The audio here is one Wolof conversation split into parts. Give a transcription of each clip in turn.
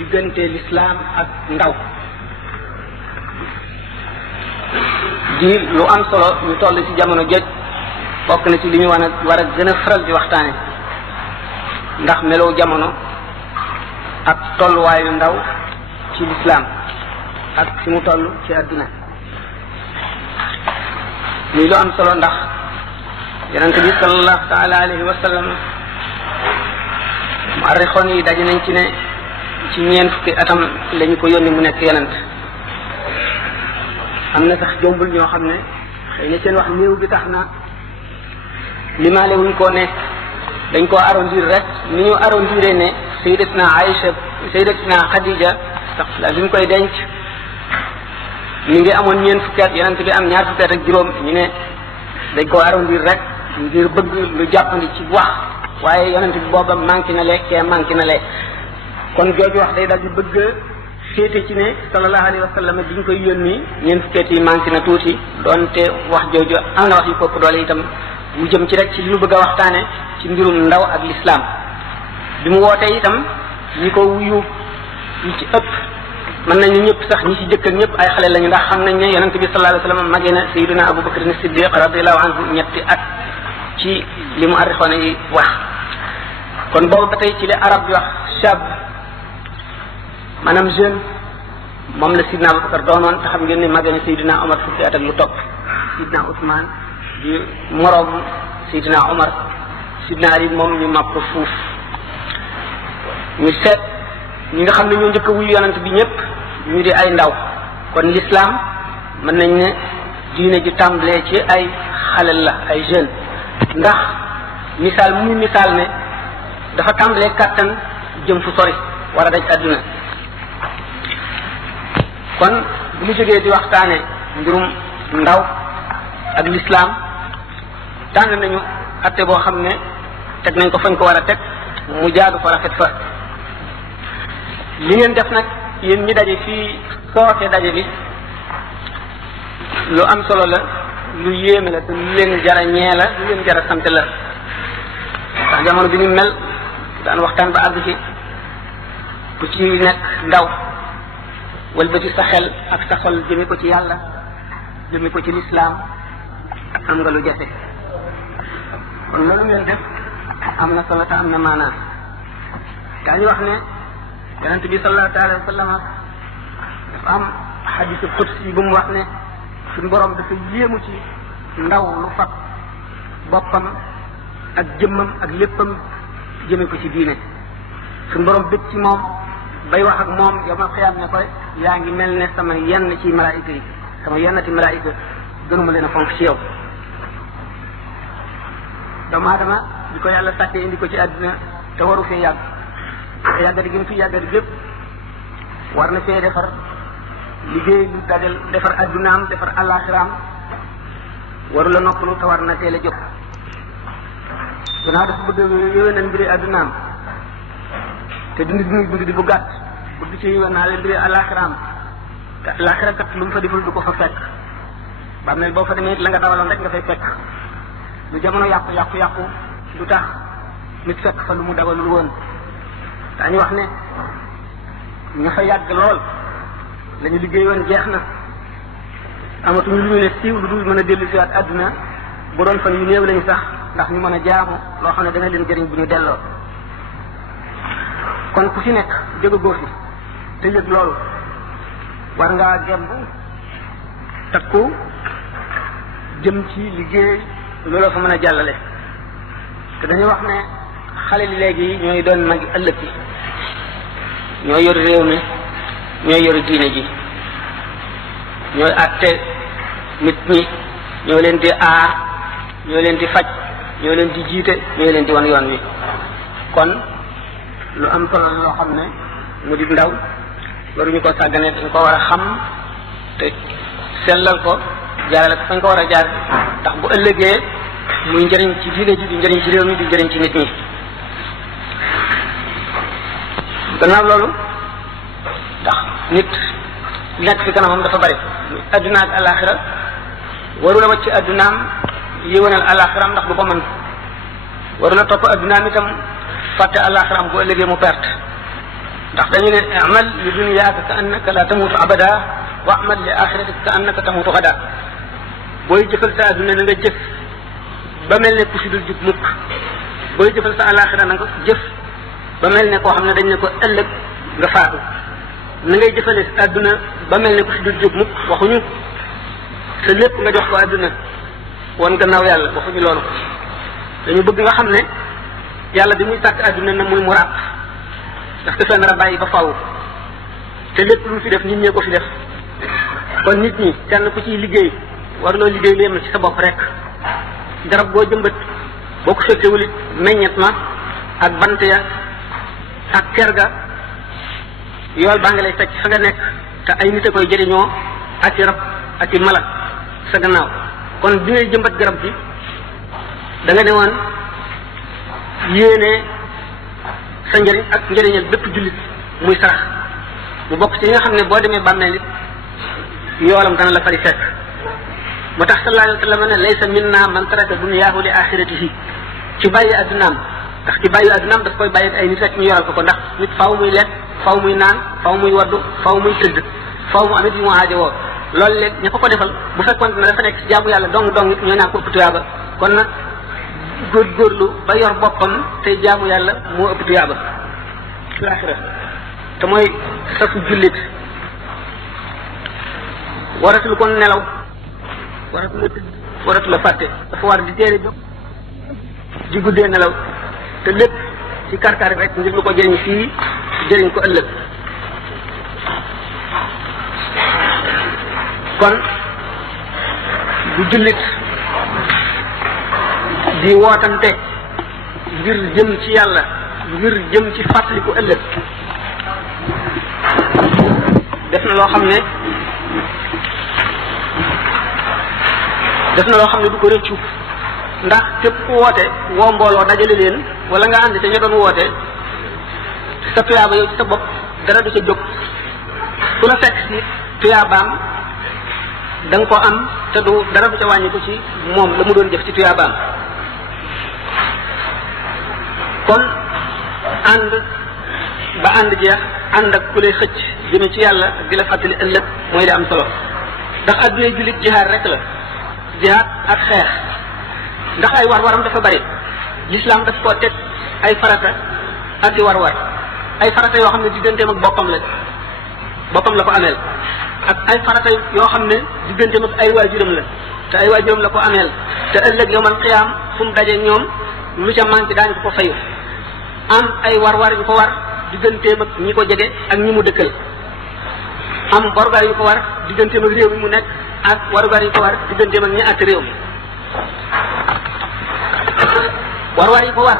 diggante lislaam ak ndaw di lu am solo ñu toll ci jamono joj bokk na ci li ñu war a gën a faral di waxtaane ndax melow jamono ak tolluwaayu ndaw ci lislaam ak fi mu toll ci àdduna muy lu am solo ndax yonent bi sallallahu taala alayhi wa sallam muarrixoon yi daje nañ ci ne ci ñeent fukki atam lañu ko yónni mu nekk yonent am na sax jombul ñoo xam ne xëy na seen wax néew bi tax na limaale wuñ ko ne dañ koo arrondir rek ni ñu arrondiré ne sayyidatina Aïcha sayyidatina Khadija sax la bi mu koy denc mi ngi amoon ñeent fukki at yonent bi am ñaar fukki at ak juróom ñu ne dañ koo arrondir rek ngir bëgg lu jàppandi ci wax waaye yonent bi booba manqué na le kee manqué na le kon jooju wax day dal di bëgg féete ci ne sallallahu alayhi wa sallam bi ñu koy yónni ñeent fukki at yi manqué na tuuti doonte wax jooju am na wax yu kopp doole itam mu jëm ci rek ci li ñu bëgg a waxtaane ci mbirum ndaw ak l'islam bi mu wootee itam ñi ko wuyu ñi ci ëpp mën nañu ñëpp sax ñi ci jëkk ak ñëpp ay xale lañu ndax xam nañ ne yonent bi sallallahu alayhi wa sallam magee na sayyidina Abu Bakr as-Siddiq radiyallahu anhu ñetti at ci li mu arrixoona yi wax kon boobu ba tey ci li arab bi wax shab maanaam jeune moom la sidna Abu Bakr doonoon te xam ngeen ne magee na sayyidina Omar fukki at ak lu topp sidna Ousmane di moroom sidna Omar sidna Ali moom ñu mag ko fuuf ñu seet ñi nga xam ne ñoo njëkk a wuyu yonent bi ñëpp ñu di ay ndaw kon l'islam mën nañ ne diine ji tàmbalee ci ay xalel la ay jeunes ndax misaal mu misaal ne dafa tàmbalee kàttan jëm fu sori war a daj àdduna kon bu ñu jógee di waxtaane mbirum ndaw ak l'islam tànn nañu atte boo xam ne teg nañ ko fañ ko war a teg mu jaadu fa rafet fa li ngeen def nag yéen ñi daje fii sooke daje bi lu am solo la lu yéeme la te lu leen jara ñee la lu leen jara sant la ndax jamono bi ñu mel daan waxtaan ba àgg ci ku ci nekk ndaw wala ba ci sa xel ak sa xol jëme ko ci yàlla jëme ko ci lislaam am nga lu jafe kon loolu ngeen def am na solo te am na maanaam daa ñu wax ne yonent bi sallallahu alayhi wa sallam dafa am xadisu qudsi bu mu wax ne suñu borom dafa yéemu ci ndaw lu fab boppam ak jëmmam ak léppam jëme ko ci diine suñu borom bëgg ci moom bay wax ak moom yow ma xiyaam ne ko yaa ngi mel ne sama yenn ci malaayika yi sama yennati malaayika gënuma leen a fonk ci yow doomu aadama di ko yàlla sàkkee indi ko ci àdduna te waru fee yàgg yàggati gi mu fi yàggati gépp war na fee defar liggéey lu dajal defar addunaam defar àllaaxiraam waru la noppalu te war na teel a jóg gannaaw dafa bëgg yéwénal mbiri addunaam te dund bi muy dund di bu gàtt bëgg ci yéwénaale mbiri àllaaxiraam te àllaaxira kat lu mu fa deful du ko fa fekk ba am ne boo fa demee la nga dawaloon rek nga fay fekk lu jamono yàqu du tax nit fekk fa lu mu dawalul woon daañu wax ne ña fa yàgg lool lañu liggéey woon jeex na amatuñu lu ñu ne siiw lu dul mën a dellu siwaat àdduna bu doon fan yu néew lañu sax ndax ñu mën a jaamu loo xam ne dana leen jëriñ bu ñu delloo kon ku fi nekk jógagoo fi te yëg loolu war ngaa gemb takku jëm ci liggéey looloo fa mën a jàllale te dañuy wax ne xale li léegi ñooy doon magi ëllëg yi ñooy yor réew mi ñooy yor diine ji ñooy àtte nit ñi ñoo leen di aar ñoo leen di faj ñoo leen di jiite ñoo leen di wan yoon wi kon lu am solo loo xam ne mu di ndaw waruñu ko sàggane dañ ko war a xam te sellal ko jaarale ko fañ ko war a jaar ndax bu ëllëgee muy njëriñ ci diine ji di njëriñ ci réew mi di njëriñ ci nit ñi gannaaw loolu ndax nit nekk fi kanamam dafa bari adduna ak alaxira waru la wacc addunaam yéwénal alaxiraam ndax du ko mën waru la topp addunaam itam fàtte alaxiraam bu ëllëgee mu perte ndax dañu ne amal li dunyaaka ka annaka la tamutu abada wa amal li axiratika ka annaka tamutu gada booy jëfal sa adduna na nga jëf ba mel ne ku fi dul jug mukk booy jëfal sa alaxira na nga jëf ba mel ne koo xam ne dañ ne ko ëllëg nga faatu na ngay jëfale sa adduna ba mel ne ku fi dul jug mukk waxuñu sa lépp nga jox ko adduna woon gannaaw yàlla waxuñu loolu dañu bëgg nga xam ne yàlla bi muy tàkk adduna na muy mu ràpp ndax te fenn ra bàyyi ba faw te lépp lu mu fi def nit ñee ko fi def kon nit ñi kenn ku ciy liggéey war loo liggéey lu yem ci sa bopp rek garab goo jëmbat boo ko fekkewul it meññet ma ak bant ya ak ker ga yool baa nga lay fekk fa nga nekk te ay nit a koy jëriñoo ak i rab ak i mala sa gannaaw kon bi ngay jëmbat garab bi da nga ne woon yéene sa njëriñ ak njëriñal bépp jullit muy sarax mu bokk ci yi nga xam ne boo demee bàmmeel it yoolam dana la fari fekk moo tax sallallahu alayhi wa sallam ne laysa minna man taraka dunyaahu li axiratihi ci bàyyi addunaam ndax ci bàyyi addunaam daf koy bàyyi ay nit rek ñu yoral ko ndax nit faaw muy lekk faaw muy naan faaw muy waddu faaw muy tëdd faaw mu amit yu mu aajowoo loolu léegi ña ko defal bu fekkoon ne dafa nekk ci jaamu yàlla dong dong it ñoo naan ko ëpp tuyaaba kon nag góorgóorlu ba yor boppam tey jaamu yàlla moo ëpp tuyaaba laaxira te mooy safu jullit waratul kon nelaw waratul la tëdd waratul la fàtte dafa war di téere jóg di guddee nelaw te lépp ci karkar rek ngir lu ko jëriñ fii jëriñ ko ëllëg kon bu jullit di wootante ngir jëm ci yàlla ngir jëm ci fàttaliku ëllëg def na loo xam ne du ko rëccu ndax képp ku woote woo mbooloo dajale leen wala nga ànd te ña doon woote sa tuyaaba yow ci sa bopp dara du ca jóg ku la fekk si tuyaabaam da nga ko am te du dara du ca wàññi ko ci moom la mu doon jëf ci tuyaabaam kon ànd ba ànd jeex ànd ak ku lay xëcc jëme ci yàlla di la fàttali ëllëg mooy li am solo ndax adduna jullit jihaad rek la jihaad ak xeex ndax ay war-waram dafa bari l'islam daf koo teg ay farata ak i war-war ay farata yoo xam ne digganteem ak boppam la ko ameel ak ay farata yoo xam ne digganteem ak ay waajuram la te ay waajuram la ko ameel te ëllëg yawmal qiyaam fu mu daje ñoom lu ca manqué daañu ko fayu am ay war-war yu ko war digganteem ak ñi ko jege ak ñi mu dëkkal am warugar yu ko war digganteem ak réew mi mu nekk ak warugar yu ko war digganteem ak ñi àtte réew mi warugar yi ko war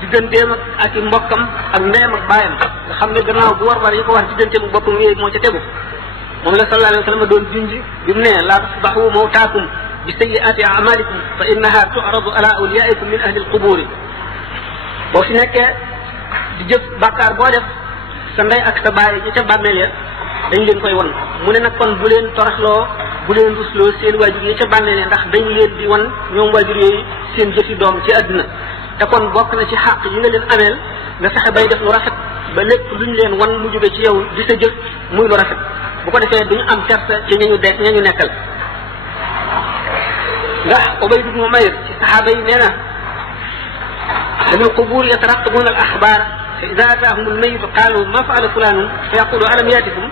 digganteem ak i mbokkam ak ndeyam ak baayam nga xam ne gannaaw bu warugar yi ko war digganteem ak boppam yooyu moo ca tegu moom la sallallahu alayhi wa sallam doon junj bi mu ne laa tusbahu mawtaakum bi sayyi'ati a'malikum fa innaha tu'radu ala awliyaikum min ahli al-quburi boo fi nekkee di jëf bàkkaar boo def sa ndey ak sa baay ñi ca bàmmeel ya dañ leen koy won mu ne nag kon bu leen toroxloo bu leen rusloo seen waajur ñi ca bàmmeel ya ndax dañ leen di won ñoom waajur yooyu seen jëfi doom ci àdduna te kon bokk na ci xàq yi nga leen ameel nga fexe bay def lu rafet ba lépp luñ leen won mu jóge ci yow di sa jëf muy lu rafet bu ko defee duñu am kersa ci ñañu nekkal ndax Ubayd ibn Umayr ci saxaaba yi nee na min al-qubur yataraqabuna al-axbaar fa ida ataahum al-mayyitu qaalu ma faala fulanun fa yaqulu alam yaatikum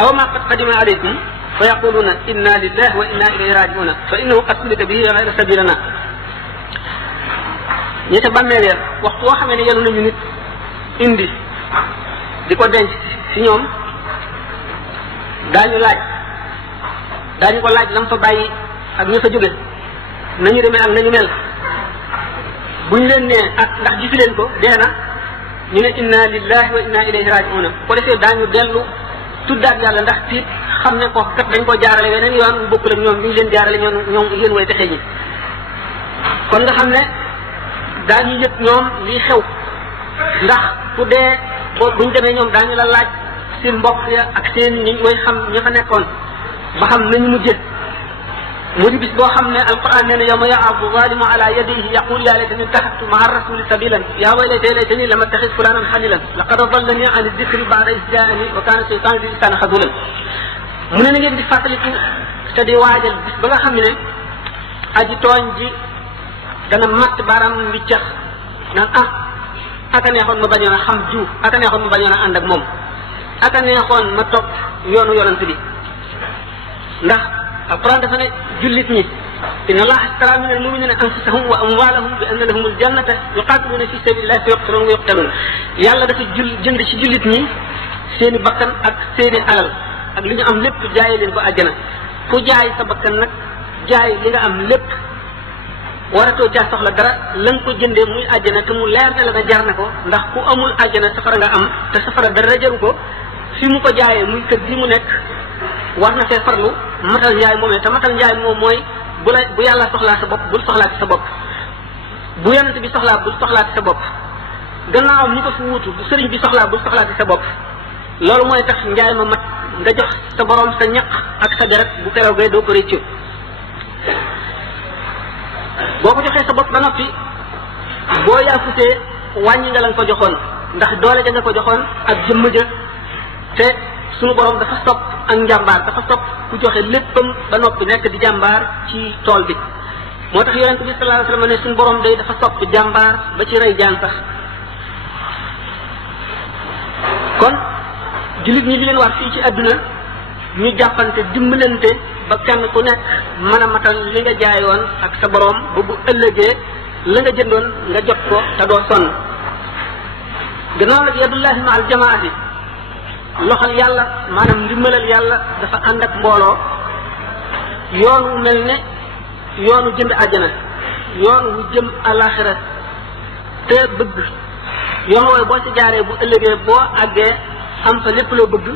aw ma qad qadima alaykum fa yaquluna inna lillahi wa inna ilayhi rajiuna fa innahu qad sulika bihi ghayra sabilana ñi ca bàmmeel ya waxtu woo xamee ne yenu nañu nit indi di ko denc ci ñoom daañu ko laaj lam fa bàyyi ak ñu fa jóge nañu demee ak nañu mel bu ñu leen nee ak ndax gisu leen ko dee na ñu ne inna lillahi wa inna ilayhi rajiuna ko defee daañu dellu tuddaat yàlla ndax tiit xam ne ko kat dañ ko jaarale weneen yoon bu bokkul ak ñoom ñu leen jaarale ñoom yéen way texe ñi kon nga xam ne daañu yëg ñoom lii xew ndax ku dee buñ demee ñoom daañu la laaj seen mbokk ya ak seen ñi way xam ña fa nekkoon ba xam nañu mujjë mu di bis boo xam ne alquran nee na yawma ya'addu zalimu ala yadayhi yaqul ya laytani ittakhadtu ma'a rasuli sabilan ya waylata laytani lam attakhidh fulanan khalilan laqad adallani an dhikri ba'da idh ja'ani wa kana shaytanu lil insani khazulan mu ne na ngeen di fàttaliku te di waajal bis ba nga xam ne aji tooñ ji dana matt baaraam wiccax naan aka neexoon ma bañoon a xam jiw aka neexoon ma bañoon a ànd ak moom aka neexoon ma topp yoonu yonant bi ndax alquran dafa ne jullit ñi inna allaha ashtara min almuminina anfusahum wa amwalahum bi anna lahum aljannata yuqatiluna fi sabilillahi fa yuqtaluna wa yuqtalun yàlla dafa jënd ci jullit ñi seeni bakkan ak seeni alal ak li ñu am lépp jaay leen ko àjjana ku jaay sa bakkan nag jaay li nga am lépp waratoo caa soxla dara la nga ko jëndee muy àjjana te mu leer ne la nga jar na ko ndax ku amul àjjana safara nga am te safara dara jaru ko fi mu ko jaayee muy kër gi mu nekk war na fee farlu matal njaay moomee te matal njaay moom mooy bu yàlla soxlaa sa bopp bul soxlaati sa bopp bu yonent bi soxlaa bul soxlaati sa bopp gannaawam ñi ko fi wuutu bu sëriñ bi soxlaa bul soxlaati sa bopp loolu mooy tax njaay ma mat nga jox sa borom sa ñaq ak sa deret bu keroogee doo ko réccu boo ko joxee sa bopp ba noppi boo yaafutee wàññi nga la ko joxoon ndax doole ja nga ko joxoon ak jëmm ja te sunu borom dafa sopp ak njàmbaar dafa sopp ku joxe léppam ba noppi nekk di jàmbaar ci tool bi moo tax yonent bi sallallahu alayhi wasallam ne sunu borom day dafa sopp jàmbaar ba ci rey jaan sax kon jullit ñi li leen war fii ci àdduna ñu jàppante dimbalante ba kenn ku nekk mën a matal li nga jaayoon ak sa borom ba bu ëllëgee la nga jëndoon nga jot ko te doo sonn gannaaw nag yadullahi ma al jamaati loxol yàlla maanaam ndimbalal yàlla dafa ànd ak mbooloo yoon wu mel ne yoonu jënd àjjana yoon wu jëm alaxira te bëgg yoon wooyu boo ci jaaree bu ëllëgee boo àggee am fa lépp loo bëgg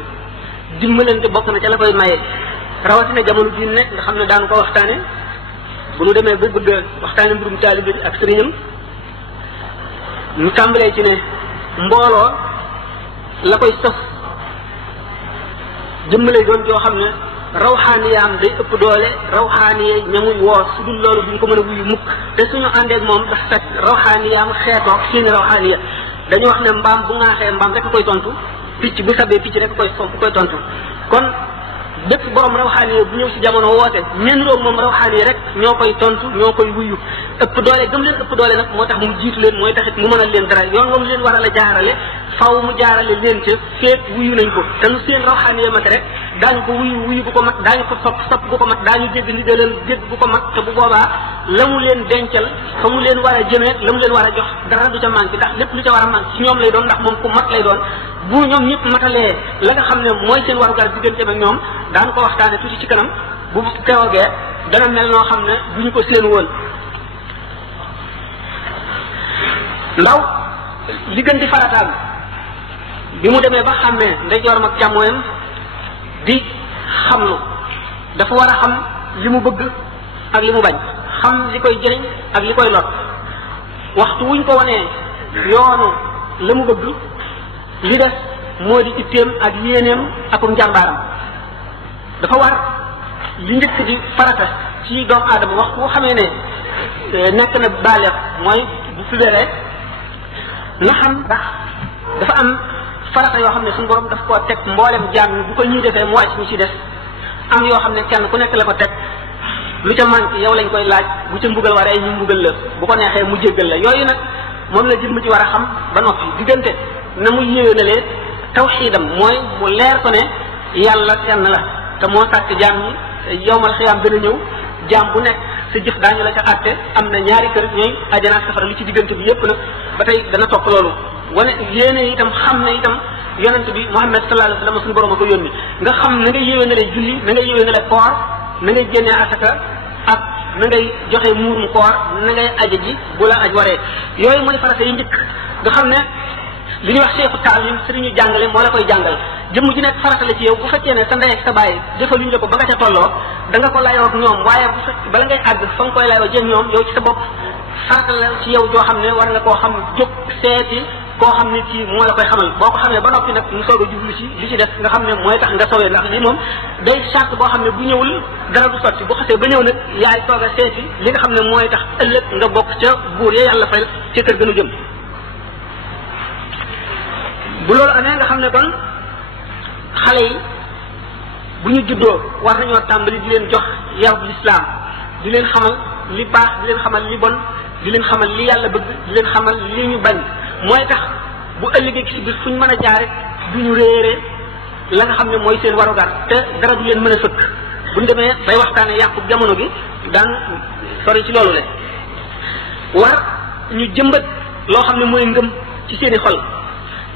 dimbalante bokk na ca la koy maye rawatina jamono bii nekk nga xam ne daan ko waxtaane bu nu demee ba bëgg waxtaane mbirum taalibe ak sëriñam ñu tàmbalee ci ne mbooloo la koy sos jëmmale doon joo xam ne rawxaaniyaam day ëpp doole rawxaaniye ñamuy woo su dul loolu duñ ko mën a wuyu mukk te suñu àndeeg moom dafa fekk rawxaaniyaam xeetoog seeni rawxaaniya dañu wax ne mbaam bu ŋaaxee mbaam rek koy tontu picc bu sabee picc rek koy tontu kon bépp borom rawxaaniye bu ñëw ci jamono woote ñenn roog moom rawxaaniye rek ñoo koy tontu ñoo koy wuyu ëpp doole gëm leen ëpp doole nag moo tax mu jiitu leen mooy taxit mu mënal leen dara yoon moom leen war a la jaarale faw mu jaarale leen ca feet wuyu nañ ko te nu seen rawxaaniye mat rek daañu ko wuyu bu ko mat daañu ko sopp bu ko mat daañu dégg ndigalal dégg bu ko mat te bu boobaa la mu leen dencal fa mu leen war a jëmee la mu leen war a jox dara du ca manqué ndax lépp lu ca war a manqué ci ñoom lay doon ndax moom ku mat lay doon bu ñoom ñëpp matalee la nga xam ne mooy seen warugar diggante ak ñoom daan ko waxtaane tuuti ci kanam bu teewagee dana mel noo xam ne bu ñu ko seen woon ndaw li gën di farataal bi mu demee ba xàmmee ndeyjooram ak càmmooyam di xamlu dafa war a xam li mu bëgg ak li mu bañ xam li koy jëriñ ak li koy lor waxtu wuñ ko wanee yoonu la mu bëgg li des moo di itteem ak yéeneem akum njàmbaaram dafa war li njëkk di farata ci doomu aadama waxtu bu xamee ne nekk na baaleex mooy bu fubéree na xam ndax dafa am farata yoo xam ne suñu borom daf koo teg mboolem jaam bu ko ñuy defee mu wàcc ñu ci des am yoo xam ne kenn ku nekk la ko teg lu ca manqué yow lañ koy laaj bu ca mbugal waree ñu mbugal la bu ko neexee mu jéggal la yooyu nag moom la jëmm ci war a xam ba noppi diggante na mu yéwénalee tawxiidam mooy mu leer ko ne yàlla kenn la te moo sàkk jaam ñi yowmal xiyaam dana ñëw jaam bu nekk sa jëf daañu la ca àtte am na ñaari kër ñooy àjjana ak safara li ci diggante bi yépp nag ba tey dana topp loolu wane yéene itam xam ne itam yonent bi Muhammad sallallahu alayhi wasallam suñu borom a ko yónni nga xam na ngay yéwénale julli na ngay yéwénale koor na ngay génnee asaka ak na ngay joxe muur mu koor na ngay aja ji bu la aj waree yooyu mooy farata yi njëkk nga xam ne li ñuy wax cheikhu taalim sëriñu jàngale moo la koy jàngal jëmm ji nekk farata la ci yow bu fekkee ne sa ndey ak sa bàyyi defaluñu la ko ba nga ca tolloo da nga ko layoo ak ñoom waaye bu fekk bala ngay àgg fa nga koy layoo jéeg ñoom yow ci sa bopp farata la ci yow joo xam ne war nga koo xam jóg seeti koo xam ne kii moo la koy xamal boo ko xamee ba noppi nag mu soog a jublu ci li ci def nga xam ne mooy tax nga sowee ndax lii moom day charte boo xam ne bu ñëwul dara du sotti bu xasee ba ñëw nag yaay soog a seeti li nga xam ne mooy tax ëllëg nga bokk ca buur ya yàlla fay ca kër gënu jëm. bu loolu amee nga xam ne kon xale yi bu ñu juddoo war nañoo tàmbali di leen jox yarub lislaam di leen xamal li baax di leen xamal li bon di leen xamal li yàlla bëgg di leen xamal li ñu bañ mooy tax bu ëllëgee ci biir fu ñu mën a jaare du ñu réere la nga xam ne mooy seen warugar te dara du leen mën a fëkk bu ñu demee bay waxtaane yàqu jamono gi daan sori ci loolu le war ñu jëmbat loo xam ne mooy ngëm ci seeni xol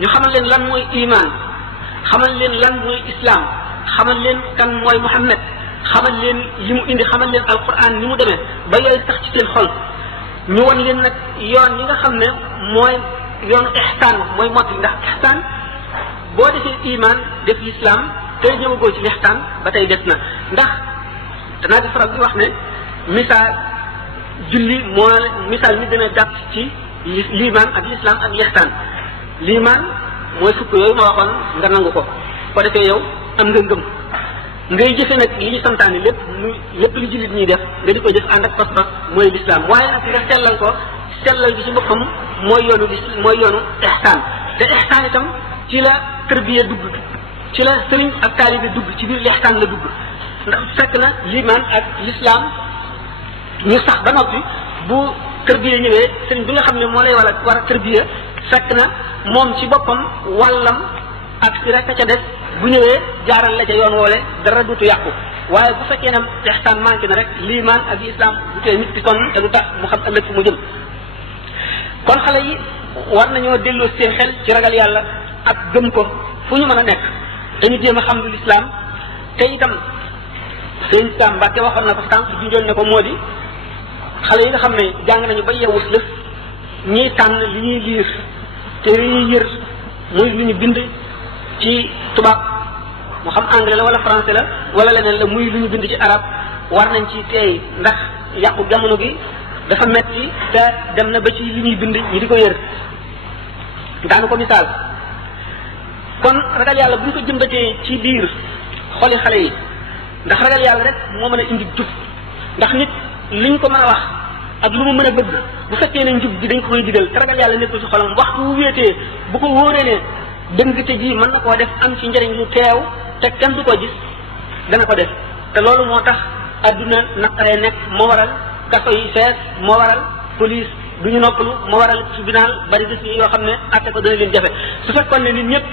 ñu xamal leen lan mooy iman xamal leen lan mooy islam xamal leen kan mooy Muhammad xamal leen li mu indi xamal leen alquran ni mu demee ba yooyu sax ci seen xol ñu wan leen nag yoon yi nga xam ne mooy yoonu ihsaan mooy mottali ndax ihsaan boo defee iman def l'islam te ñëwagoo ci ihsaan ba tey des na ndax danaa di faral di wax ne misaal julli moo misaal mi gën a gàtt ci liimaan ak l'islam ak ihsaan liimaan mooy fukk yooyu ma waxoon nga nangu ko ko defee yow am nga ngëm ngay jëfe nag li ñu santaane lépp lépp lu jullit ñuy def nga di ko jëf ànd ak pas-pas mooy l'islam waaye nag nga sellal ko sellal gi ci boppam mooy yoonu ihsaan te ihsaan itam ci la tërbiya dugg ci la sëriñ ak taalibe dugg ci biir l'ihsaan la dugg ndax fekk na liimaan ak l'islam ñu sax ba noppi bu tërbiya ñëwee sëriñ bi nga xam ne moo lay war a tërbiya fekk na moom ci boppam wàllam ak si rek ca des bu ñëwee jaaral la ca yoon woole dara dutu yàqu waaye bu fekkee ne ihsaan manqué na rek liimaan ak islam bu tee nit ki sonn te du tax mu xam ëllëg fu mu jëm kon xale yi war nañoo delloo seen xel ci ragal yàlla ak gëm ko fu ñu mën a nekk dañu jéem a xam lu lislaam te itam seen islam Mbàkke waxoon na ko sànq junjoon ne ko moo di xale yi nga xam ne jàng nañu ba yeewus lëf ñiy tànn li ñuy liir te li ñuy yër muy lu ñu bind ci tubaab mu xam anglais la wala français la wala leneen la muy lu ñu bind ci arab war nañ ci teey ndax yàqu jamono gi dafa metti te dem na ba ci li ñuy bind ñi di ko yër daanu ko misaal kon ragal yàlla bu ñu ko jëmbatee ci biir xoli xale yi ndax ragal yàlla rek moo mën a indi jub ndax nit liñ ko mën a wax ak lu mu mën a bëgg bu fekkee ne njub bi dañ ko koy digal te ragal yàlla nekkul ci xolam waxtu wu wéetee bu ko wóoree ne dëngte ji mën na koo def am ci njëriñ lu teew te kenn du ko gis dana ko def te loolu moo tax adduna naqaree nekk moo waral kaso yi fees moo waral police du ñu noppalu moo waral tribunal bari gis yoo xam ne atte ko dana leen jafe su fekkoon ne nit ñëpp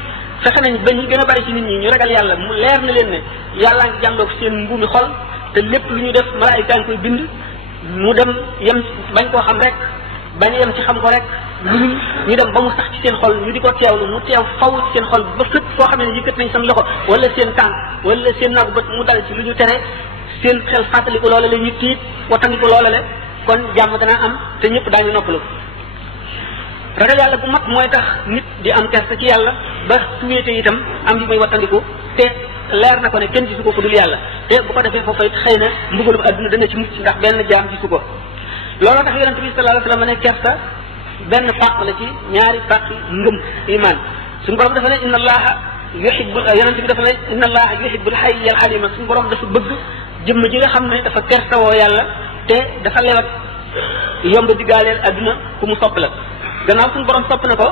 fexe nañ ba ñu gën a bari ci nit ñi ñu ragal yàlla mu leer na leen ne yàllaa ngi jàndoog seen mbuumi xol te lépp lu ñu def malaayika ngi koy bind mu dem yem bañ koo xam rek bañ yem ci xam ko rek lu ñu dem ba mu sax ci seen xol ñu di ko teewlu mu teew faw ci seen xol ba fépp foo xam ne yëkkat nañ seen loxo wala seen tànk wala seen nagu bët mu dal ci lu ñu tere seen xel fàttaliku loola le ñu tiit wattandiku loola le kon jàmm dana am te ñëpp daañu noppalu ragal yàlla bu mat mooy tax nit di am kersa ci yàlla ba su wéetee itam am li muy wattandiku te leer na ko ne kenn gisu ko ku dul yàlla te bu ko defee foofu it xëy na mbugalum adduna dana ci mucc ndax benn jaam gisu ko looloo tax yonente bi sallallahu alayhi wasallam ne kersa benn pàq la ci ñaari pàq ngëm iman suñu borom dafa ne inna allaha yuhibbul yonente bi dafa ne inna allaha yuhibbul hayyal halima suñu borom dafa bëgg jëmm ji nga xam ne dafa kersawoo yàlla te dafa lewat yomb diggaaleel adduna ku mu sopp la gannaaw suñu borom sopp na ko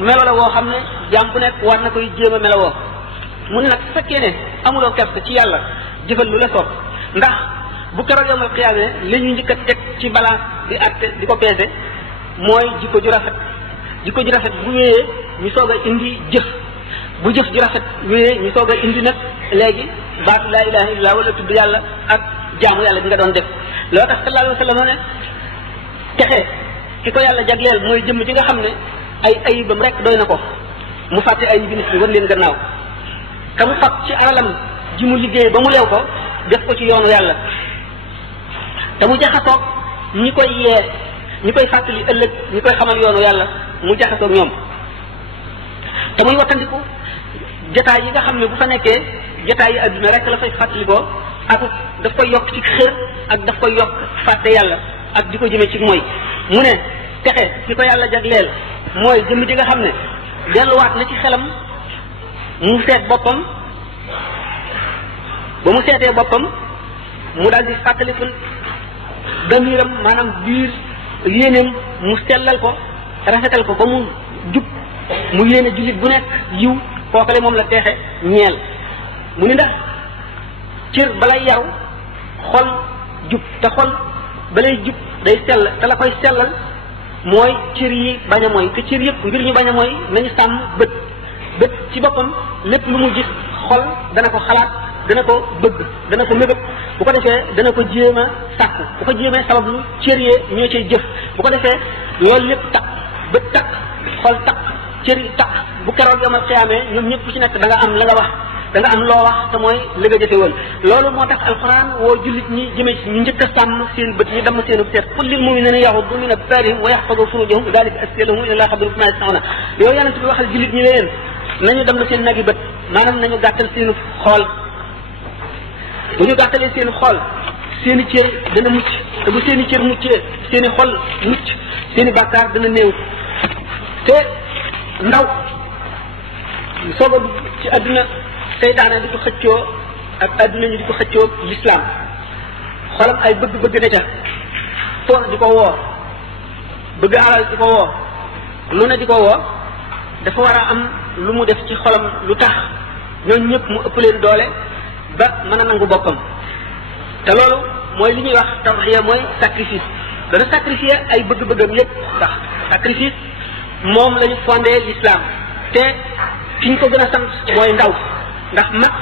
melo la woo xam ne jaam bu nekk war na koy jéem a melowoo mun nag su fekkee ne amuloo kersa ci yàlla jëfal lu la sopp ndax bu keroog yawmal qiyaama li ñu njëkk a teg ci balance di àtte di ko peese mooy jikko ju rafet jikko ju rafet bu wéyee ñu soog a indi jëf bu jëf ju rafet wéyee ñu soog a indi nag léegi baatu laa ilaha illallah wala tudd yàlla ak jaamu yàlla bi nga doon def loo tax sallallahu alayhi wa sallam ne texe ki ko yàlla jagleel mooy jëmm ji nga xam ne ay ayibam rek doy na ko mu fàtte ayibi nit ñi wan leen gannaaw te mu fab ci alalam ji mu liggéey ba mu leew ko def ko ci yoonu yàlla te mu jaxasoog ñi koy yee ñi koy fàttali ëllëg ñi koy xamal yoonu yàlla mu jaxasoog ñoom te muy wattandiku jataay yi nga xam ne bu fa nekkee jataay yi adduna rek la fay fàttali ko ak daf koy yokk ci xër ak daf koy yokk fàtte yàlla ak di ko jëmee ci mooy mu ne texe ki ko yàlla jagleel mooy jëmm ji nga xam ne delluwaat na ci xelam mu seet boppam ba mu seetee boppam mu daal di fàttaliku damiram maanaam biir yéeneem mu sellal ko rafetal ko ba mu jub mu yéene jullit bu nekk yiw kookale moom la teexe ñeel mu ni ndax cër balay yaru xol jub te xol balay jub day sell te la koy sellal mooy cër yi bañ a mooy te cër yëpp ngir ñu bañ a mooy nañu sàmm bët ci boppam lépp lu mu gis xol dana ko xalaat dana ko bëgg dana ko mébét bu ko defee dana ko jéem a sàkku bu ko jéemee sabablu cër yee ñoo cay jëf bu ko defee loolu lépp takk bët takk xol takk cër yi takk bu keroog yomal xiyaamee ñoom ñëpp ku ci nekk da nga am la nga wax da nga am loo wax te mooy li nga jëfe woon loolu moo tax alquran woo jullit ñi jëmee ci ñu njëkk a sàmm seen bët ñu damm seenu seet qul lil mu'minina yaghuddu min absarihim wa yahfazu furujahum dhalika azka lahum inna allaha khabirun bima yasna'un yow yonent bi waxal jullit ñi leen nañu damm seen nagi bët maanaam nañu gàttal seenu xool bu ñu gàttalee seen xool seen i cër dana mucc te bu seen i cër muccee seen i xol mucc seen i bàkkaar dana néew te ndaw soog a dugg ci àdduna seytaane di ko xëccoo ak àdduna ñu di ko xëccoo l'islam xolam ay bëgg-bëgg na ca toon di ko woo bëgg alal di ko woo lu ne di ko woo dafa war a am lu mu def ci xolam lu tax ñooñu ñëpp mu ëpp leen doole ba mën a nangu boppam te loolu mooy li ñuy wax tadhiya mooy sacrifice dana sacrifier ay bëgg-bëggam yépp sax sacrifice moom la ñu fondé l'islam te ki ñu ko gën a sant mooy ndaw ndax mag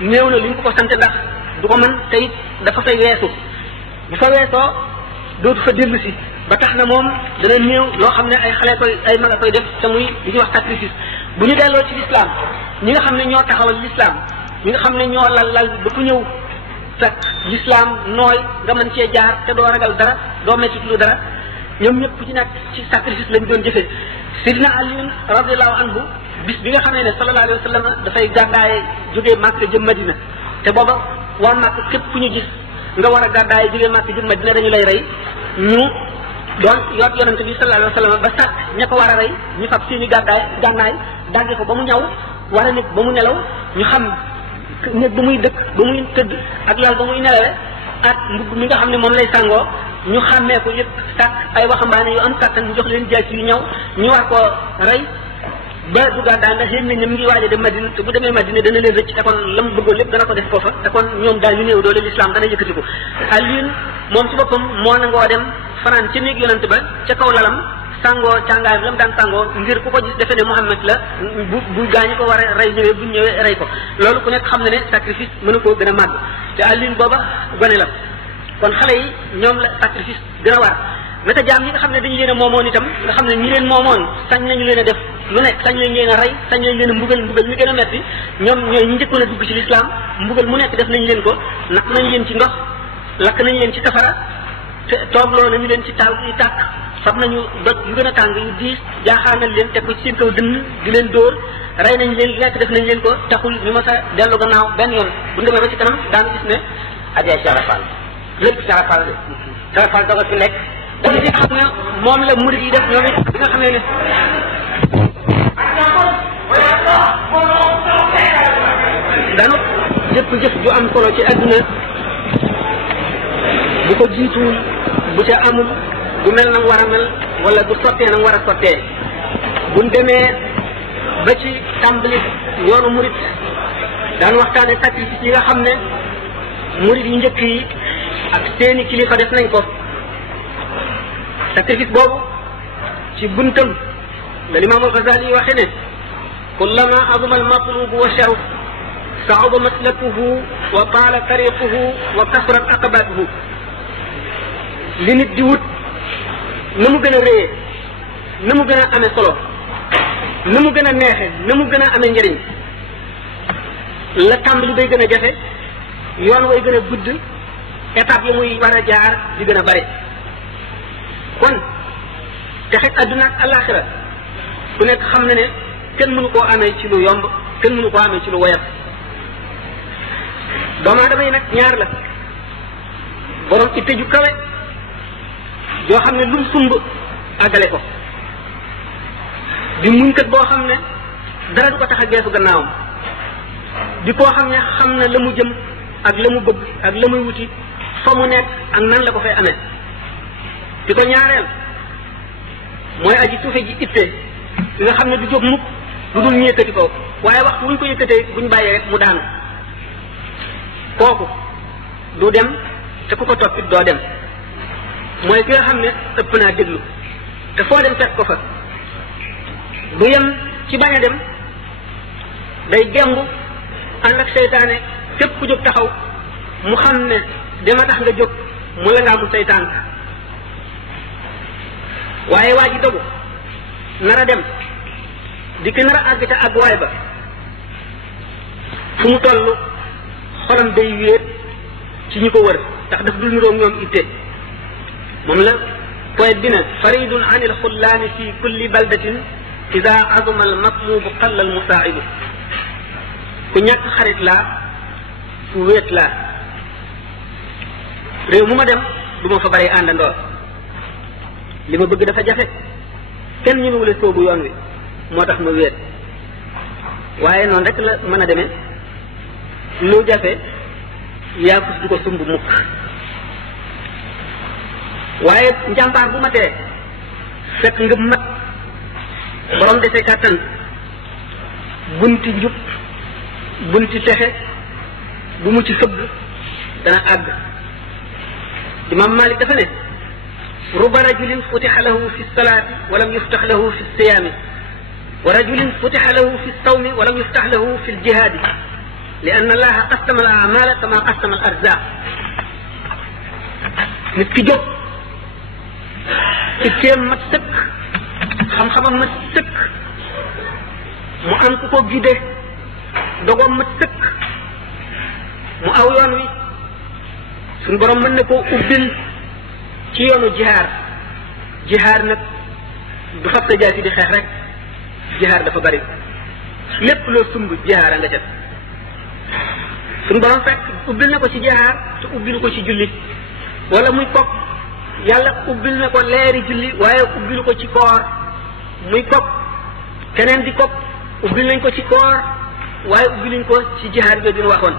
néew na li ñu ko sant ndax du ko mën te it dafa fay weesu bu fa weesoo dootu fa dellu si ba tax na moom dana néew loo xam ne ay xale koy ay mag a koy def te muy li ñuy wax sacrifice bu ñu delloo ci l'islam ñi nga xam ne ñoo taxawal l'islam ñi nga xam ne ñoo lal ba ku ñëw fekk l'islam nooy nga mën cee jaar te doo ragal dara doo metti lu dara ñoom ñëpp ku ci nekk ci sacrifice lañ doon jëfee Sidina Ali radiyallahu anhu bis bi nga xamee ne sallallahu alayhi wa sallam dafay gàddaaye jógee Màkka jëm Madina te booba waa Màkka képp ku ñu gis nga war a gàddaaye jógee Màkka jëm Madina dañu lay rey ñu doon yoot yonante bi sallallahu alayhi wa sallam ba sàkk ña ko war a rey ñu fab seeni gànnaay dagge ko ba mu ñaw war a nekk ba mu nelaw ñu xam néeg ba muy dëkk ba muy tëdd ak lal ba muy nelawe ak mbubb mi nga xam ne moom lay sàngoo ñu xàmmee ko yëpp sàkk ay waxambaane yu am kàttan ñu jox leen jaay yu ñaw ñu war koo rey ba du gàddaa ndax yéen ne mi ngi waaj a dem Madina te bu demee Madina dana leen rëcc te kon la mu bëggoon lépp dana ko def foofa te kon ñoom daal ñu néew doole l'islam dana yëkkati ko Alioune moom ci boppam moo nangoo dem fanaan ca néeg yonante ba ca kaw lalam sàngoo càngaayam la mu daan sàngoo ngir ku ko gis defe ne Muhammad la bu gaañu ko war a rey ñëwee bu ñëwee rey ko loolu ku nekk xam na ne sacrifice mënu koo gën a màgg te Alioune booba gone la kon xale yi ñoom la sacrifice gën a war naka jaam ñi nga xam ne dañu leen a moomoon itam nga xam ne ñi leen moomoon sañ nañu leen a def lu nekk sañ nañ leen a rey sañ nañ leen a mbugal mi gën a metti ñoom ñooy ñi njëkkoon a dugg ci l'islam mbugal mu nekk def nañ leen ko naq nañ leen ci ndox lakk nañ leen ci safara te toogloo nañu leen ci taal yi tàkk fab nañu doj yu gën a tàng yu diis jaaxaanal leen teg ko ci seen kaw dënn di leen dóor rey nañ leen lekk def nañ leen ko taxul ñu ma sa dellu gannaaw benn yoon bu demee ba ci kanam daanu gis ne Adja Sarafal lépp Sarafal de Sarafal dogal fi nekk dañu ci xam ne moom la murid yi def ñoom it bi nga xamee ne daanu jëf ju am solo ci àdduna bu ko jiituwul bu ca amul bu mel na mu war a mel wala bu sottee na mu war a sottee buñ demee ba ci tàmbali yoonu murid daan waxtaane sacrifice yi nga xam ne murid yi njëkk yi ak seeni kilifa def nañ ko sacrifice boobu ci buntam la Imam al-Ghazali waxe ne kullama azuma al-matlubu wa sharaf sa'uba maslakuhu wa taala tariquhu wa kasrat aqabatuhu li nit di wut na mu gën a réyee na mu gën a amee solo na mu gën a neexe na mu gën a amee njëriñ la tàmbali bay gën a jafe yoon way gën a gudd étape yi muy war a jaar di gën a bare kon texeg adduna ak alaxira ku nekk xam na ne kenn mënu koo amee ci lu yomb kenn mënu koo amee ci lu woyat doomu aadama yi nag ñaar la borom itte ju kawe yoo xam ne lum sumb àggale ko di muñkat boo xam ne dara du ko tax a geesu gannaawam di koo xam ne xam na la mu jëm ak la mu bëgg ak la muy wuti fa mu nekk ak nan la ko fay amee di ko ñaareel mooy aji suufe ji itte li nga xam ne du jóg mukk lu dul ñu yëkkati ko waaye waxtu wuñ ko yëkkatee buñ bàyyee rek mu daanu kooku du dem te ku ko toppit doo dem mooy ki nga xam ne ëpp naa déglu te foo dem fekk ko fa du yem ci bañ a dem day gembu ànd ak seytaane képp ku jóg taxaw mu xam ne dama tax nga jóg mu la ngaa mu seytaan waaye waa ji dogu nar a dem di ki nar a àgg ca àgguwaay ba fu mu toll xolam day wéet ci ñi ko wër ndax daf dul niroog ñoom itte moom la poète bi ne faridun an il xullaani fi kulli baldatin ida azuma al matlubu qalla al musaa'idu ku ñàkk xarit laa fu wéet laa réew mu ma dem du ma fa bari àndandoor li ma bëgg dafa jafe kenn ñu wula soobu yoon wi moo tax ma wéet waaye noonu rek la mën a demee lu jafe yaakus du ko sumb mukk waaye njàmbaar bu ma tee fekk nga mat borom dese kàttan bunti njub bunti texe bu mu ci fëgg dana àgg imam Malik dafa ne ruba rajulin futiha lahu fi salaati walam yuftax lahu fi siyaami wa rajulin futiha lahu fi sawmi walam yuftax lahu fi ljihaadi li anna allaha qasama al amala kama qasama al arzaq nit ki jóg itteem mat sëkk xam-xamam mat sëkk mu am ku ko gide dogoom mat sëkk mu aw yoon wi suñ borom mën na koo ubbil ci yoonu jihaar nag du fab sa jaasi di xeex rek jihaar dafa bari lépp loo sumb jihaar a nga jot suñ borom fekk ubbil na ko ci jihaar te ubbil ko ci julli wala muy kopp yàlla ubbil na ko leeri julli waaye ubbil ko ci koor muy kopp keneen di kopp ubbil nañ ko ci koor waaye ubbil nañ ko ci jihaar jooju ñu waxoon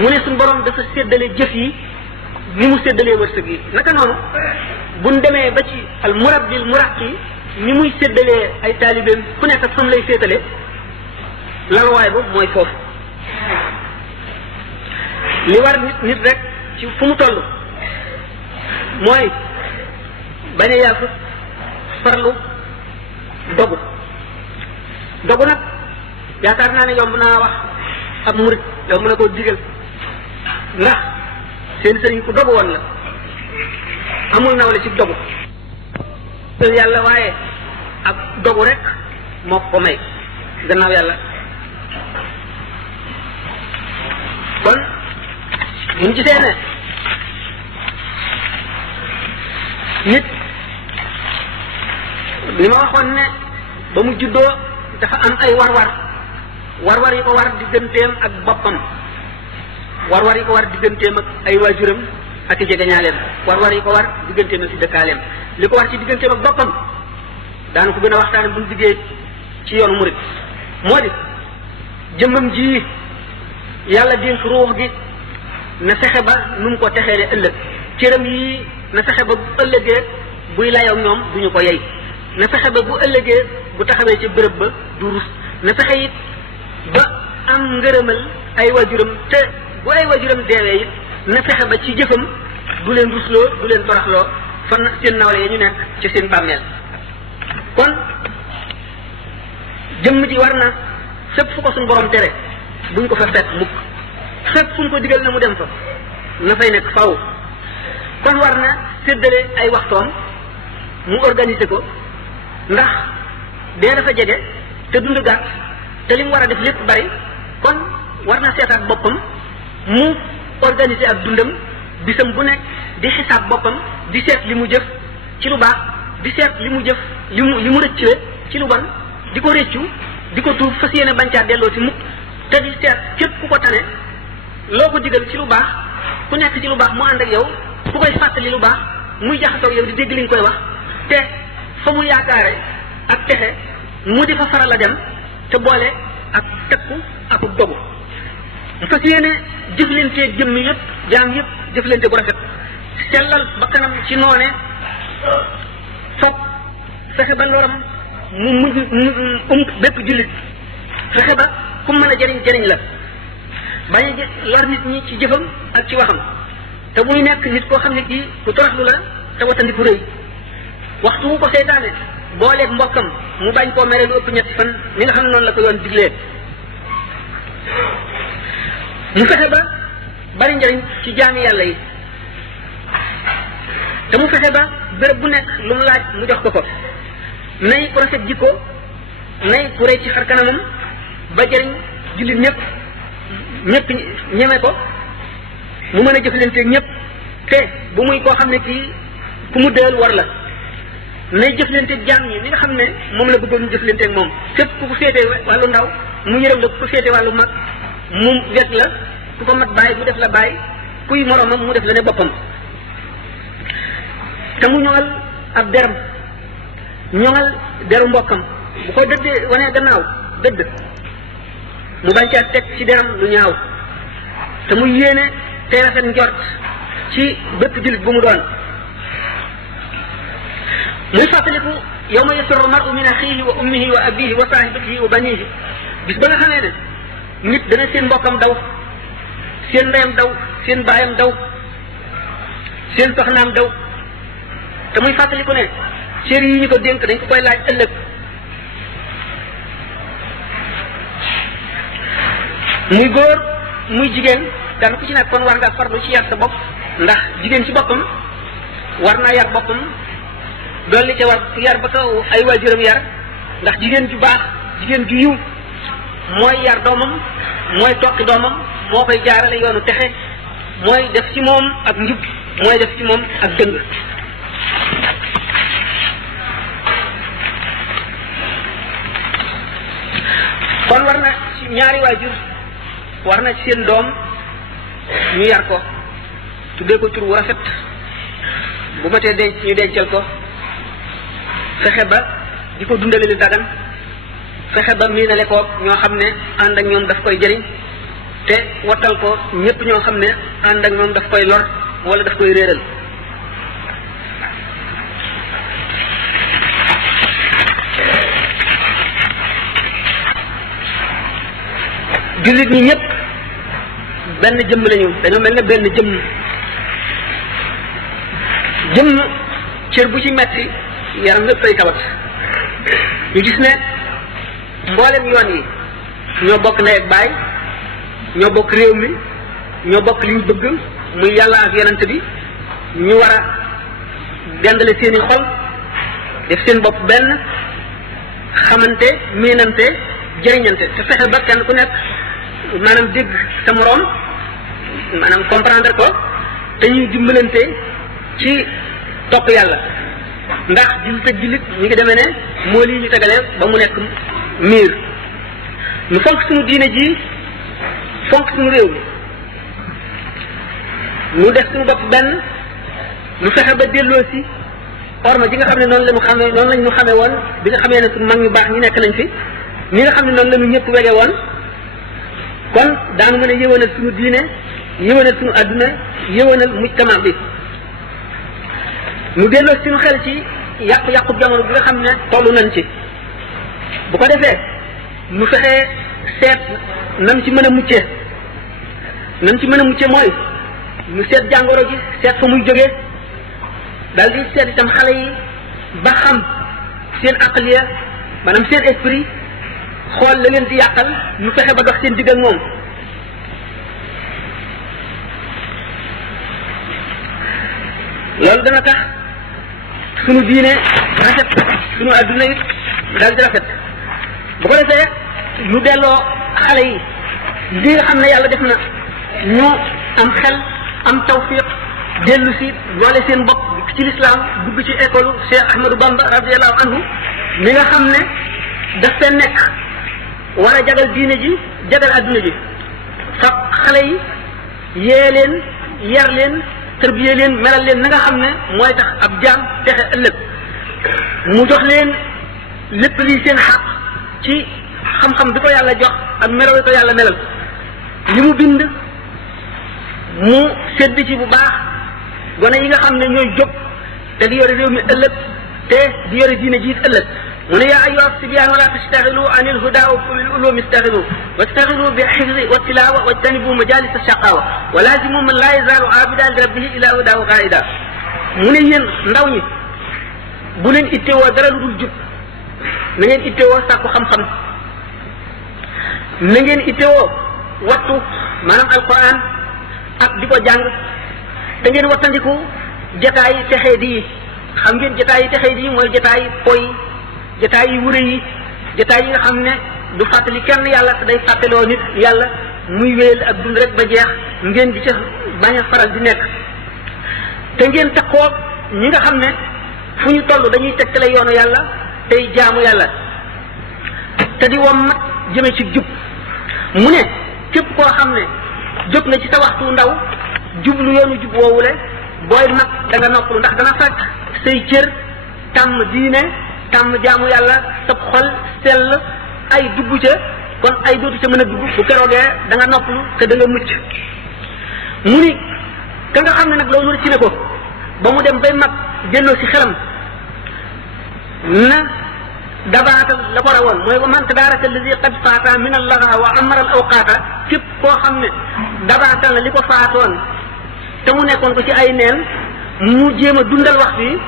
mu ne suñ borom dafa séddale jëf yi ni mu séddalee wërsëg yi naka noonu buñ demee ba ci al murabbil muraqi ni muy séddalee ay taalibeem ku nekk ak fam lay féetale lalwaay ba mooy foofu li war nit rek ci fu mu toll mooy bañ a yàgg farlu dogu nag yaakaar naa ne yomb naa wax ab murit yomb na koo digal ndax seen sëriñ ku dogu woon la amul nawle ci dogu yàlla waaye ak dogu rek moo ko may gannaaw yàlla kon buñ ci seene nit li ma waxoon ne ba mu juddoo dafa am ay war-war yi ko war digganteem ak boppam war-war yi ko war digganteem ak ay waajuram ak i jegeñaaleem war-war yi ko war digganteem ak si dëkkaaleem li ko war ci digganteem ak boppam daanu ko gën a waxtaane buñ diggee ci yoonu murit moo di jëmmam ji yàlla dénk ruux gi na fexe ba nu mu ko texee ne ëllëg cëram yii na fexe ba bu ëllëgee buy layoo ñoom duñu ko yey na fexe ba bu ëllëgee bu taxawee ci bërëb ba du rus na fexe it ba am ngërëmal ay wajuram te bu ay wajuram deewee it na fexe ba ci jëfam du leen rusloo du leen toraxloo fan seen nawle yi ñu nekk ci seen bàmmeel kon jëmm ji war na fépp fu ko suñ borom tere buñ ko fa fekk mukk fépp fu mu ko digal na mu dem fa na fay nekk faw kon war na séddale ay waxtoom mu organiser ko ndax dee dafa jege te dund gàtt te li mu war a def lépp bari kon war na seetaat boppam mu organiser ak dundam bisam bu nekk di xisaab boppam di seet li mu jëf ci lu baax di seet li mu jëf li mu rëccee ci lu bon di ko réccu di ko tuub fas yéene bañ caa delloo ci mukk te di seet képp ku ko tane loo ko digal ci lu baax ku nekk ci lu baax mu ànd ak yow ku koy fàttali lu baax muy jaxasoo yow di dégg li ñu koy wax te fa mu yaakaare ak texe mu di fa faral a dem te boole ak tekku ak dogu mu fas yéene jëflante jëmm yëpp jaam yëpp jëflante bu rafet sellal ba kanam ci noone foog fexe ba loram mu bépp jullit fexe ba ku mën a jëriñ la bañ a lor nit ñi ci jëfam ak ci waxam te muy nekk nit koo xam ne kii ku toroxlu la te watandiku rëy waxtu wu ko seytaane booleeg mbokkam mu bañ koo mere lu ëpp ñetti fan ni nga xam ne noonu la ko yoon diglee mu fexe ba bari njëriñ ci jaami yàlla yi te mu fexe ba béréb bu nekk lu mu laaj mu jox ko nay ku rafet jikko nay ku rëy ci xar kanamam ba jëriñ jullit ñëpp ñeme ko mu mën a jëflanteeg ñëpp te bu muy koo xam ne kii ku mu deel war la nay jëflanteeg jaam ñi ni nga xam ne moom la bëggoon jëflanteeg moom képp ku ko féetee wàllu ndaw mu yërëm la ku ko féetee wàllu mag mu wet la ku ko mat bàyyi mu def la bàyyi kuy moromam mu def la ne boppam te mu ñoŋal ab deram ñoŋal deru mbokkam bu ko dëddee wanee gannaaw dëdd mu bañ caa teg ci deram lu ñaaw te mu yéene tey rafet njort ci bépp jullit bu mu doon muy fàttaliku yawma yafirru mar'u min axiihi wa ummihi wa abihi wa saahibatihi wa banihi bis ba nga xamee ne nit dana seen mbokkam daw seen ndeyam daw seen baayam daw seen soxnaam daw te muy fàttaliku ne cër yi ñu ko dénk dañ ko koy laaj ëllëg muy góor muy jigéen kenn ku ci nekk kon war nga farlu ci yar sa bopp ndax jigéen ci boppam war naa yar boppam dolli ca war yar ba ko ay waajuram yar ndax jigéen ju baax jigéen ju yiw mooy yar doomam mooy toqi doomam moo koy jaarale yoonu texe mooy def ci moom ak njub mooy def ci moom ak dëng kon war na ci ñaari waajur war na ci seen doom ñu yar ko tuddee ko tur wu rafet bu ma tee denc ñu dencal ko fexe ba di ko dundale li dagan fexe ba miinale ko ñoo xam ne ànd ak ñoom daf koy jëriñ te wattal ko ñëpp ñoo xam ne ànd ak ñoom daf koy lor wala daf koy réeral jullit ñi ñëpp benn jëmm lañu dañoo mel ne benn jëmm cër bu ci metti yaram lépp ay tawat ñu gis ne mboolem yoon yi ñoo bokk ndey ak baay ñoo bokk réew mi ñoo bokk li ñu bëgg muy yàlla ak yonent bi ñu war a dendale seeni xol def seen bopp benn xamante miinante jëriñante te fexe ba kenn ku nekk maanaam dégg sa moroom maanaam comprendre ko te ñuy dimbalante ci topp yàlla ndax jullit ak jullit ñu ngi demee ne moo lii ñu tegalee ba mu nekk miir ñu fonk suñu diine ji fonk suñu réew mi ñu def suñu bopp benn ñu fexe ba delloo si orma ji nga xam ne noonu la ñu xamee noonu lañ ñu xamee woon bi nga xamee ne suñu mag ñu baax ñu nekk nañ fi ñi nga xam ne noonu la ñu ñëpp wege woon kon daanu mën a yëwanal suñu diine yëwanal suñu adduna yëwanal mujtama bi ñu delloo suñu xel ci yàqu-yàqu jamono bi nga xam ne tollu nañ ci bu ko defee ñu fexee seet nam ci mën a muccee mooy ñu seet jàngoro ji seet fa muy jógee daal di seet itam xale yi ba xam seen aqliya maanaam seen esprit xool la leen di yàqal ñu fexe ba dox seen digg ak moom loolu dana tax sunu diine rafet sunu adduna it daal di rafet bu ko defee ñu delloo xale yi li nga xam ne yàlla def na ñu am xel am tawfiq dellu si boole seen bopp ci lislaam dugg ci école Cheikh Ahmadou Bamba radiallahu anhu mi nga xam ne daf fee nekk war a jagal diine ji jagal adduna ji fa xale yi yee leen yar leen tërbiye leen melal leen na nga xam ne mooy tax ab jaam texe ëllëg mu jox leen lépp lii seen xaq ci xam-xam bi ko yàlla jox ak melo bi ko yàlla melal li mu bind mu sedd ci bu baax gone yi nga xam ne ñooy jóg te di yore réew mi ëllëg te di yore diine jiit ëllëg mu ne yaa ayyuha sibyaan wala tastaxilu an il huda wa bil ulumi istaxilu wastaxilu bi xifdi wa tilawa wajtanibu majalis shaqawa wa lazimu man la yazalu abida li rabbihi ila huda wa qaida mu ne yéen ndaw ñi bu leen ittewoo dara lu dul jub na ngeen ittewoo sàkku xam-xam na ngeen ittewoo wattu maanaam alquran ak di ko jàng da ngeen wattandiku jataay yi texee di yi xam ngeen jataay yi texee di yi mooy jataay yi poy jataay yi wure yi jataay yi nga xam ne du fàttali kenn yàlla te day fàttaloo nit yàlla muy wéyal ak dund rek ba jeex ngeen di ca bañ a faral di nekk te ngeen taxoo ñi nga xam ne fu ñu toll dañuy tegtale yoonu yàlla tey jaamu yàlla te di wom jëme ci jub mu ne képp koo xam ne jóg na ci sa waxtu ndaw jublu yoonu jub woowule booy mag da nga noppalu ndax dana fekk say cër tàmm diine tàmm jaamu yàlla sa xol sell ay dugg ca kon ay dootu ca mën a dugg bu keroogee da nga noppalu te da nga mucc mu ni ka nga xam ne nag loolu ci ne ko ba mu dem bay mag delloo si xelam na dabaatal la ko rawoon mooy wa man tadaraka alladi qad faata min allaha wa amara al awqaata képp koo xam ne dabaatal na li ko faatoon te mu nekkoon ko ci ay neen mu jéem a dundal waxtu yi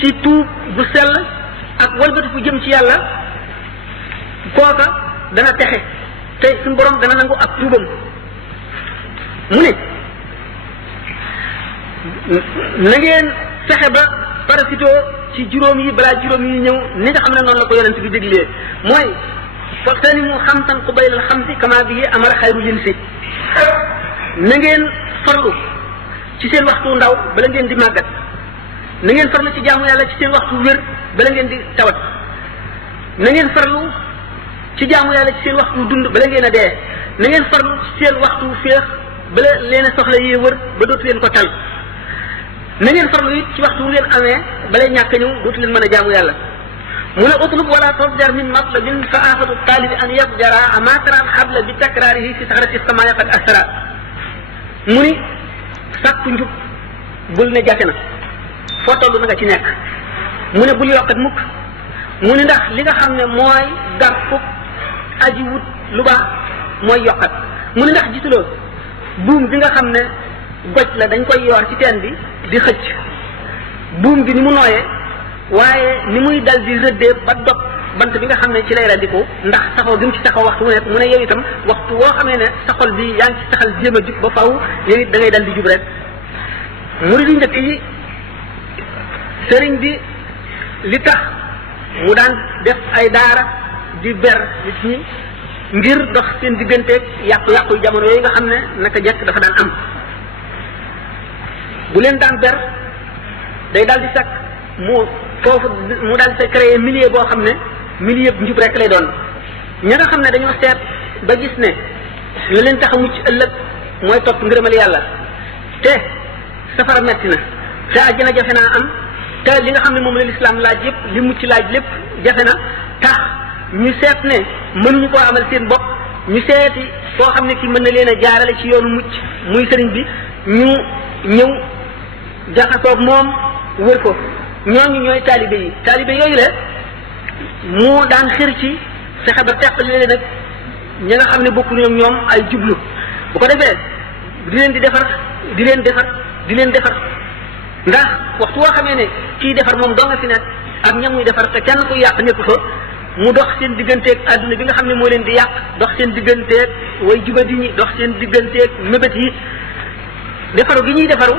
ci tuub bu sell ak walbati fu jëm ci yàlla kooka dana texe te suñu borom dana nangu ak tuubam mu ne na ngeen fexe ba parasito ci juróom yi balaa juróom yi ñëw ni nga xam ne noonu la ko yonent bi déglee mooy waxtani mu xamtan qubaylal xamsi kama bi amara xayru jinsi na ngeen farlu ci seen waxtu ndaw bala ngeen di màggat na ngeen farlu ci jaamu yàlla ci seen waxtu wér bala ngeen di tawat na ngeen farlu ci jaamu yàlla ci seen waxtu dund bala ngeen a dee na ngeen farlu ci seen waxtu féex bala leen a soxla yee wër ba dootu leen ko tal na ngeen farlu it ci waxtu ngeen amee balay ñàkk ñëw dootu leen mën a jaamu yàlla mu ne utlub wala tasjar min matlabin fa afatu talibi an yabjara ama tara xabla bi takrarihi fi saxrati samaya qad asra mu ni sàkku njub bul ne jafe na foo toll na nga ci nekk mu ne bul yokkat mukk mu ne ndax li nga xam ne mooy gàkku aji wut lu baax mooy yokkat mu ne ndax gisuloo buum bi nga xam ne goj la dañ koy yoor ci teen bi di xëcc buum bi ni mu nooyee waaye ni muy dal di rëddee ba dog bant bi nga xam ne ci lay radiku ndax saxoo gi mu ci saxoo waxtu wu nekk mu ne yow itam waxtu woo xamee ne sa xol bi yaa ngi ci saxal jéem a jub ba faw yow it da ngay dal di jub rek murid yu njëkk yi sëriñ bi li tax mu daan def ay daara di ber nit ñi ngir dox seen digganteeg yàqu-yàqu jamono yooyu nga xam ne naka jekk dafa daan am bu leen daan ber day daal di sakk mu foofu mu daal di sa créer milieu boo xam ne milieu njub rek lay doon ña nga xam ne dañoo seet ba gis ne la leen tax a mucc ëllëg mooy topp ngërëmal yàlla te safara metti na te àjjana jafe naa am te li nga xam ne moom la lislaam laaj yëpp li mucc laaj lépp jafe na tax ñu seet ne mënuñu koo amal seen bopp ñu seeti koo xam ne ki mën na leen a jaarale ci yoonu mucc muy sëriñ bi ñu ñëw jaxasoog moom wër ko ñooñu ñooy taalibe yi taalibe yooyu le mu daan xër ci fexe ba teqali leen nag ñi nga xam ne bokku ñoom ay jublu bu ko defee di leen di defar di leen defar di leen defar ndax waxtu woo xamee ne kii defar moom doo nga fi nekk ak ñam muy defar te kenn kuy yàq nekk fa mu dox seen digganteeg adduna bi nga xam ne moo leen di yàq dox seen digganteeg way jubadi ñi dox seen digganteeg mébét yi defaru gi ñuy defaru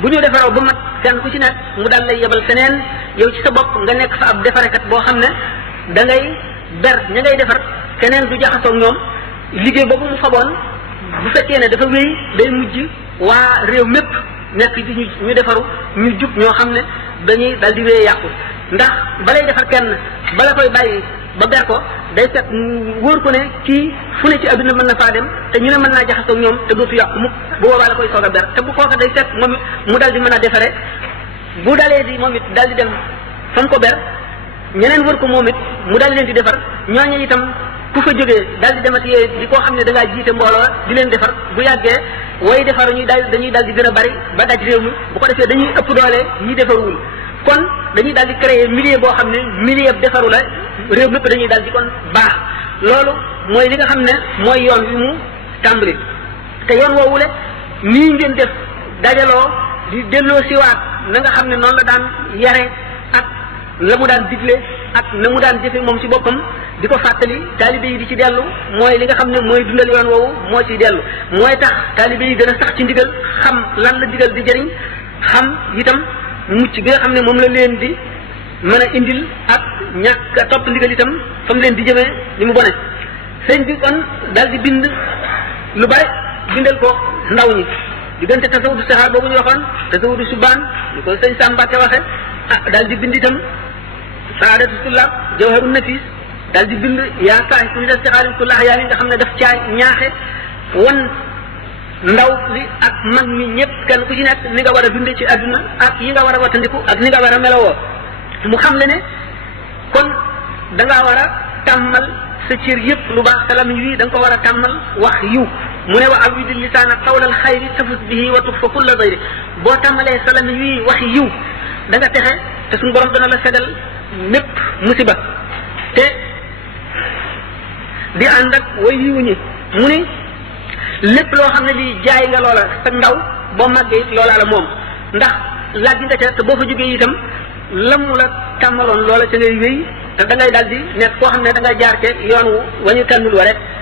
bu ñu defaroo ba mat kenn ku ci nekk mu daal lay yebal feneen yow ci sa bopp nga nekk fa ab defarekat boo xam ne da ngay ber ña ngay defar keneen du jaxasoo ak ñoom liggéey boobu mu faboon bu fekkee ne dafa wéy day mujj waa réew mépp nekk di ñu defaru ñu jub ñoo xam ne dañuy dal di wéy yàqu ndax balay defar kenn bala koy bàyyi ba ber ko day fekk mu wóor ko ne kii fu ne ci adduna mën na faa dem te ñu ne mën naa jaxasoo ak ñoom te dootu yàqu mukk bu boobaa la koy soog a ber te bu kooka day fekk moom it mu dal di mën a defare bu dalee di moom it dal di dem fa mu ko ber ñeneen wër ko moom it mu daal leen di defar ñooñu itam ku fa jógee daal di demati di koo xam ne da ngaa jiite mbooloo di leen defar bu yàggee way defar dañuy daal di gën a bari ba daj réew mi bu ko defee dañuy ëpp doole ñi defarul kon dañuy daal di créer milieu boo xam ne milieu defaru la réew mépp dañuy daal di kon baax loolu mooy li nga xam ne mooy yoon wi mu tàmbali te yoon woowule nii ngeen def dajaloo di delloo siwaat na nga xam ne noonu la daan yare ak la mu daan digle ak na mu daan jëfe moom ci boppam di ko fàttali taalibe yi di ci dellu mooy li nga xam ne mooy dundal yoon woowu moo ciy dellu mooy tax taalibe yi gën a sax ci ndigal xam lan la digal di jëriñ xam itam mucc gi nga xam ne moom la leen di mën a indil ak ñàkk a topp ndigal itam fa mu leen di jëmee li mu bone sëñ bi kon daal di bind lu bare bindal ko ndaw ñi diggante tasawudu saxaar boobu ñu waxoon tasawudu subaan ñu ko sëñ Sàmbake waxe daal di bind itam saadatu tullaab jawharu nafis daal di bind yaa saahi ku ni def sixaarin kullah yaa li nga xam ne daf caa ñaaxe wan ndaw li ak mag ñi ñëpp kenn ku ci nekk ni nga war a dundee ci àdduna ak yi nga war a wattandiku ak ni nga war a melowoo mu xam le ne kon da ngaa war a tàmmal sa cër yëpp lu baax sa lamiñ wi da nga ko war a tàmmal wax yiw mu ne wa awidi lisaana qawlal xayri tafus bihi wa tufa kulla dayri boo tàmmalee sa lamiñ wi wax yiw da nga texe te suñu borom dana la fegal mépp musiba te di ànd ak way yiw ñi mu ni lépp loo xam ne lii jaay nga loola sa ndaw boo màggee it loola la moom ndax laaj nga ca te boo fa jógee itam lam la tàmmaloon loola ca ngay wéy te da ngay daal di nekk koo xam ne da ngay jaar te yoon wu wañu tànnul wa rek